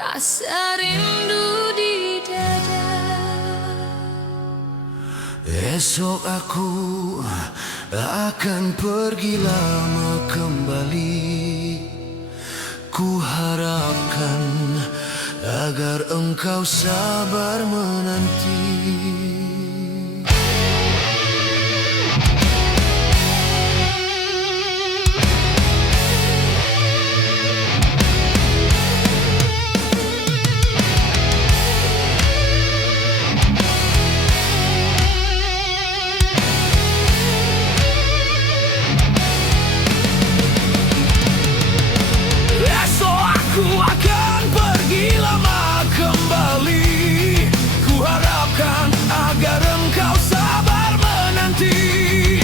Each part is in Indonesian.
rasa rindu di dada. Esok aku akan pergi lama kembali. Ku harapkan agar engkau sabar menanti. Aku akan pergi lama kembali. Ku harapkan agar engkau sabar menanti.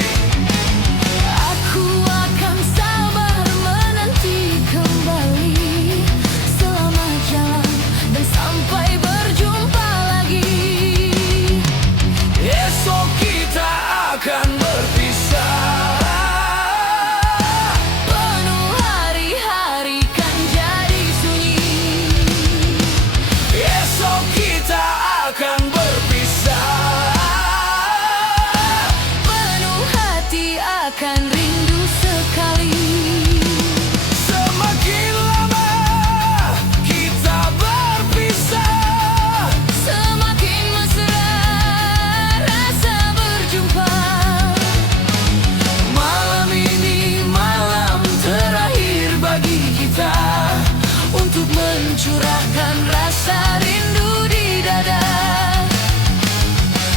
Aku akan sabar menanti kembali selama jalan dan sampai berjumpa lagi. Esok kita akan berpisah. Akan rindu sekali. Semakin lama kita berpisah, Semakin mesra rasa berjumpa. malam ini malam terakhir bagi kita Untuk mencurahkan rasa rindu di dada.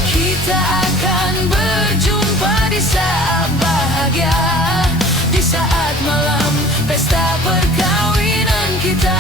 Kita akan berjumpa di saat bahagia, di saat malam pesta perkawinan kita.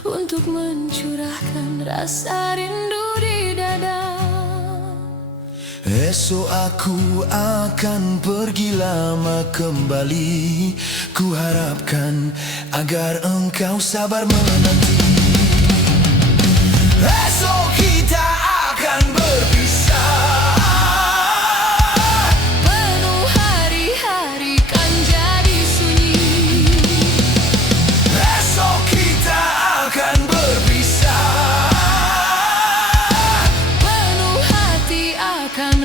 Untuk mencurahkan rasa rindu di dada. Esok aku akan pergi lama kembali. Ku harapkan agar engkau sabar menanti. Esok kita akan berpisah. Penuh hari-hari kan jadi sunyi. Esok kita akan berpisah. Penuh hati akan